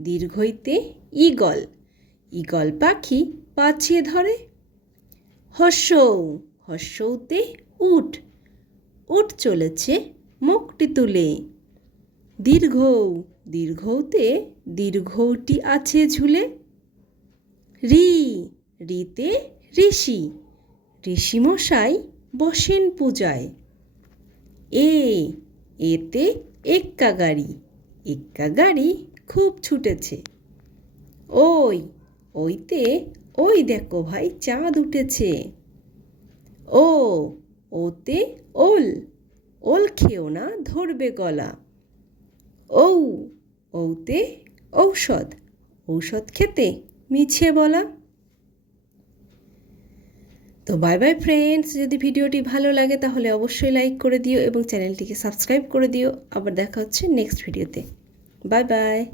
দীর্ঘইতে eagle. Eagle পাখি পাছিয়ে ধরে। হর্ষৌ, হর্ষৌতে উঠ। উঠ চলেছে মুখটি তুলে। দীর্ঘৌ, দীর্ঘৌতে দীর্ঘৌটি আছে ঝুলে। রি, রিতে ঋষি। ঋষিমশাই বসেন পূজায়। এ, এতে এক্কা গাড়ি এক্কা গাড়ি খুব ছুটেছে। ওই, ওইতে, ওই দেখো ভাই, চাঁদ উঠেছে। ও, ওতে ওল ওল খেও না, ধরবে গলা। ঔ, ওতে ঔষধ ঔষধ খেতে মিছে বলা। তো বাই বাই ফ্রেন্ডস, যদি ভিডিওটি ভালো লাগে তাহলে অবশ্যই লাইক করে দিও এবং চ্যানেলটিকে সাবস্ক্রাইব করে দিও। আবার দেখা হচ্ছে নেক্সট ভিডিওতে। Bye bye.